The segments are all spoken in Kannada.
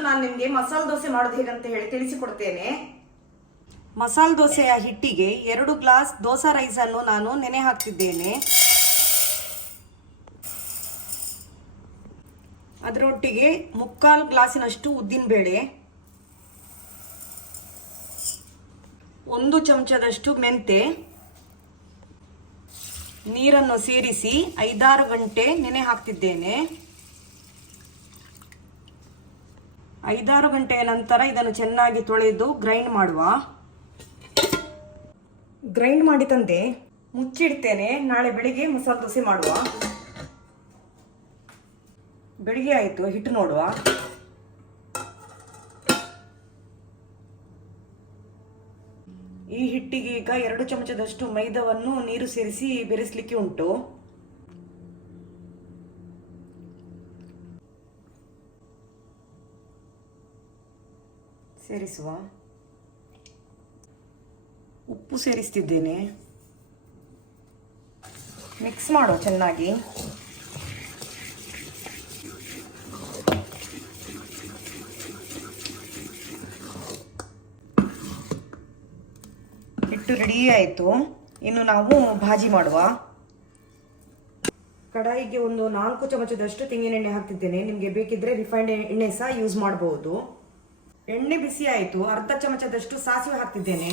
ಇವತ್ತು ನಾನು ನಿಮಗೆ ಮಸಾಲೆ ದೋಸೆ ಮಾಡೋದು ಹೇಗಂತ ಹೇಳಿ ತಿಳಿಸಿಕೊಡ್ತೇನೆ. ಮಸಾಲೆ ದೋಸೆಯ ಹಿಟ್ಟಿಗೆ 2 ಗ್ಲಾಸ್ ದೋಸಾ ರೈಸ್ ಅನ್ನು ನಾನು ನೆನೆ ಹಾಕ್ತಿದ್ದೇನೆ. ಅದರೊಟ್ಟಿಗೆ 3/4 ಗ್ಲಾಸಿನಷ್ಟು ಉದ್ದಿನಬೇಳೆ, 1 ಚಮಚದಷ್ಟು ಮೆಂತೆ, ನೀರನ್ನು ಸೇರಿಸಿ 5-6 ಗಂಟೆ ನೆನೆ ಹಾಕ್ತಿದ್ದೇನೆ. 5-6 ಗಂಟೆಯ ನಂತರ ಇದನ್ನು ಚೆನ್ನಾಗಿ ತೊಳೆದು ಗ್ರೈಂಡ್ ಮಾಡುವ. ಗ್ರೈಂಡ್ ಮಾಡಿ ತಂದೆ ಮುಚ್ಚಿಡ್ತೇನೆ. ನಾಳೆ ಬೆಳಿಗ್ಗೆ ಮಸಾಲೆ ದೋಸೆ ಮಾಡುವ. ಬೆಳಿಗ್ಗೆ ಆಯಿತು, ಹಿಟ್ಟು ನೋಡುವ. ಈ ಹಿಟ್ಟಿಗೆ ಈಗ 2 ಚಮಚದಷ್ಟು ಮೈದಾವನ್ನು ನೀರು ಸೇರಿಸಿ ಬೆರೆಸಲಿಕ್ಕೆ ಉಂಟು. ಸೇರಿಸುವ. ಉಪ್ಪು ಸೇರಿಸ್ತಿದ್ದೇನೆ. ಮಿಕ್ಸ್ ಮಾಡುವ ಚೆನ್ನಾಗಿ. ಹಿಟ್ಟು ರೆಡಿ ಆಯಿತು. ಇನ್ನು ನಾವು ಭಾಜಿ ಮಾಡುವ. ಕಡಾಯಿಗೆ ಒಂದು 4 ಚಮಚದಷ್ಟು ತೆಂಗಿನೆಣ್ಣೆ ಹಾಕ್ತಿದ್ದೇನೆ. ನಿಮಗೆ ಬೇಕಿದ್ರೆ ರಿಫೈಂಡ್ ಎಣ್ಣೆ ಸಹ ಯೂಸ್ ಮಾಡಬಹುದು. ಎಣ್ಣೆ ಬಿಸಿ ಆಯಿತು. 1/2 ಚಮಚದಷ್ಟು ಸಾಸಿವೆ ಹಾಕ್ತಿದ್ದೇನೆ.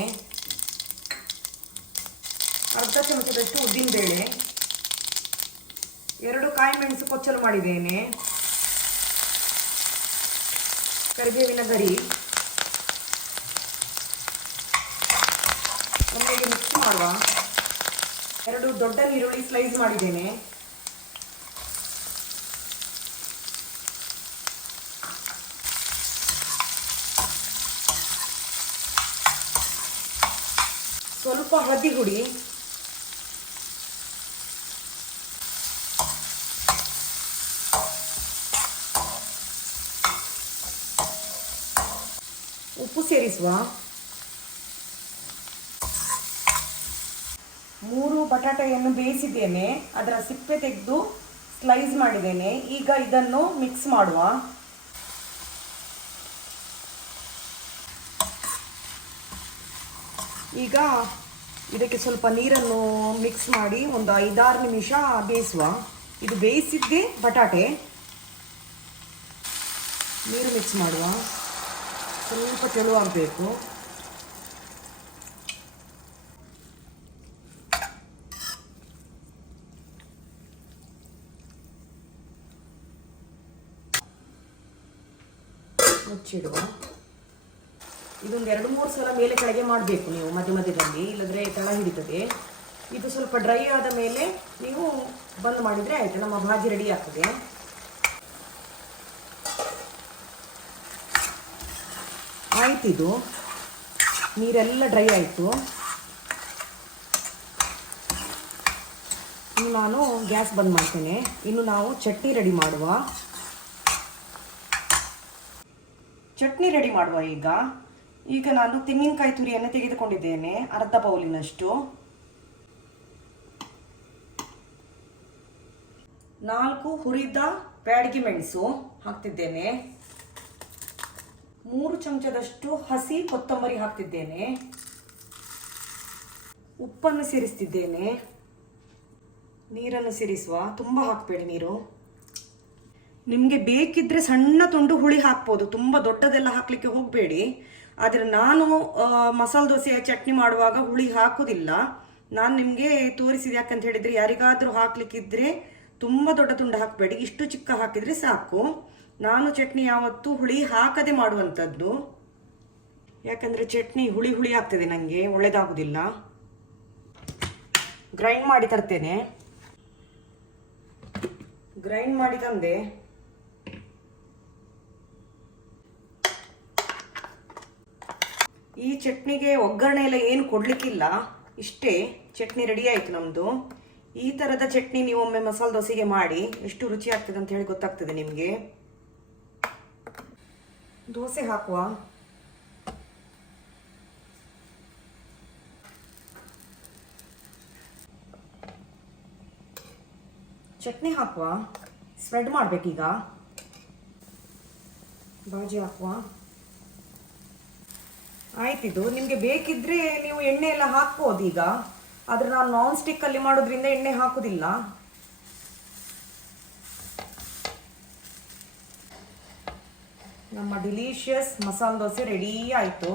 1/2 ಚಮಚದಷ್ಟು ಉದ್ದಿನಬೇಳೆ, 2 ಕಾಯಿ ಮೆಣಸು ಕೊಚ್ಚಲು ಮಾಡಿದ್ದೇನೆ, ಕರಿಬೇವಿನ ಗರಿ. ಒಮ್ಮೆಗೆ ಮಿಕ್ಸ್ ಮಾಡುವ. 2 ದೊಡ್ಡ ಈರುಳ್ಳಿ ಸ್ಲೈಸ್ ಮಾಡಿದ್ದೇನೆ. ಸ್ವಲ್ಪ ಹಳದಿ ಹುಡಿ, ಉಪ್ಪು ಸೇರಿಸುವ. 3 ಬಟಾಟೆಯನ್ನು ಬೇಯಿಸಿದ್ದೇನೆ. ಅದರ ಸಿಪ್ಪೆ ತೆಗೆದು ಸ್ಲೈಸ್ ಮಾಡಿದ್ದೇನೆ. ಈಗ ಇದನ್ನು ಮಿಕ್ಸ್ ಮಾಡುವ. ಈಗ ಇದಕ್ಕೆ ಸ್ವಲ್ಪ ನೀರನ್ನು ಮಿಕ್ಸ್ ಮಾಡಿ ಒಂದು 5-6 ನಿಮಿಷ ಬೇಯಿಸುವ. ಇದು ಬೇಯಿಸಿದ್ದೇ ಬಟಾಟೆ. ನೀರು ಮಿಕ್ಸ್ ಮಾಡುವ. ಸ್ವಲ್ಪ ತೆಳುವಾಗಬೇಕು. ಮುಚ್ಚಿಡುವ. ಇದೊಂದು 2-3 ಸಲ ಮೇಲೆ ಕೆಳಗೆ ಮಾಡಬೇಕು ನೀವು ಮಧ್ಯ ಮಧ್ಯದಲ್ಲಿ, ಇಲ್ಲದ್ರೆ ತಳ ಹಿಡಿತದೆ. ಇದು ಸ್ವಲ್ಪ ಡ್ರೈ ಆದ ಮೇಲೆ ನೀವು ಬಂದ್ ಮಾಡಿದರೆ ಆಯಿತು. ನಮ್ಮ ಭಾಜಿ ರೆಡಿ ಆಗ್ತದೆ. ಆಯ್ತು, ಇದು ನೀರೆಲ್ಲ ಡ್ರೈ ಆಯಿತು. ಇನ್ನು ನಾನು ಗ್ಯಾಸ್ ಬಂದ್ ಮಾಡ್ತೇನೆ. ಇನ್ನು ನಾವು ಚಟ್ನಿ ರೆಡಿ ಮಾಡುವ. ಚಟ್ನಿ ರೆಡಿ ಮಾಡುವ. ಈಗ ನಾನು ತೆಂಗಿನಕಾಯಿ ತುರಿಯನ್ನು ತೆಗೆದುಕೊಂಡಿದ್ದೇನೆ, 1/2 ಬೌಲಿನಷ್ಟು. 4 ಹುರಿದ ಬ್ಯಾಡಗಿ ಮೆಣಸು ಹಾಕ್ತಿದ್ದೇನೆ. 3 ಚಮಚದಷ್ಟು ಹಸಿ ಕೊತ್ತಂಬರಿ ಹಾಕ್ತಿದ್ದೇನೆ. ಉಪ್ಪನ್ನು ಸೇರಿಸ್ತಿದ್ದೇನೆ. ನೀರನ್ನು ಸೇರಿಸುವ. ತುಂಬ ಹಾಕಬೇಡಿ ನೀರು. ನಿಮಗೆ ಬೇಕಿದ್ರೆ ಸಣ್ಣ ತುಂಡು ಹುಳಿ ಹಾಕ್ಬೋದು, ತುಂಬ ದೊಡ್ಡದೆಲ್ಲ ಹಾಕಲಿಕ್ಕೆ ಹೋಗಬೇಡಿ. ಆದರೆ ನಾನು ಮಸಾಲೆ ದೋಸೆಯ ಚಟ್ನಿ ಮಾಡುವಾಗ ಹುಳಿ ಹಾಕೋದಿಲ್ಲ. ನಾನು ನಿಮಗೆ ತೋರಿಸಿದೆ. ಯಾಕಂತ ಹೇಳಿದರೆ ಯಾರಿಗಾದರೂ ಹಾಕ್ಲಿಕ್ಕಿದ್ರೆ ತುಂಬ ದೊಡ್ಡ ತುಂಡು ಹಾಕಬೇಡಿ, ಇಷ್ಟು ಚಿಕ್ಕ ಹಾಕಿದರೆ ಸಾಕು. ನಾನು ಚಟ್ನಿ ಯಾವತ್ತೂ ಹುಳಿ ಹಾಕದೆ ಮಾಡುವಂಥದ್ದು. ಯಾಕಂದರೆ ಚಟ್ನಿ ಹುಳಿ ಹುಳಿ ಆಗ್ತದೆ, ನನಗೆ ಒಳ್ಳೆಯದಾಗೋದಿಲ್ಲ. ಗ್ರೈಂಡ್ ಮಾಡಿ ತರ್ತೇನೆ. ಗ್ರೈಂಡ್ ಮಾಡಿ ತಂದೆ. ಈ ಚಟ್ನಿಗೆ ಒಗ್ಗರಣೆ ಎಲ್ಲ ಏನು ಕೊಡಲಿಕ್ಕಿಲ್ಲ, ಇಷ್ಟೇ. ಚಟ್ನಿ ರೆಡಿ ಆಯಿತು ನಮ್ಮದು. ಈ ಥರದ ಚಟ್ನಿ ನೀವು ಒಮ್ಮೆ ಮಸಾಲೆ ದೋಸೆಗೆ ಮಾಡಿ, ಎಷ್ಟು ರುಚಿ ಆಗ್ತದೆ ಅಂತ ಹೇಳಿ ಗೊತ್ತಾಗ್ತದೆ ನಿಮಗೆ. ದೋಸೆ ಹಾಕುವ. ಚಟ್ನಿ ಹಾಕುವ. ಸ್ಪ್ರೆಡ್ ಮಾಡಬೇಕೀಗ. ಬಾಜಿ ಹಾಕುವ. ಆಯ್ತಿದು ನಿಮಗೆ ಬೇಕಿದ್ರೆ ನೀವು ಎಣ್ಣೆ ಎಲ್ಲ ಹಾಕ್ಬೋದು ಈಗ, ಆದರೆ ನಾನು ನಾನ್ ಸ್ಟಿಕ್ಕಲ್ಲಿ ಮಾಡೋದ್ರಿಂದ ಎಣ್ಣೆ ಹಾಕುದಿಲ್ಲ. ನಮ್ಮ ಡಿಲಿಷಿಯಸ್ ಮಸಾಲೆ ದೋಸೆ ರೆಡಿ ಆಯಿತು.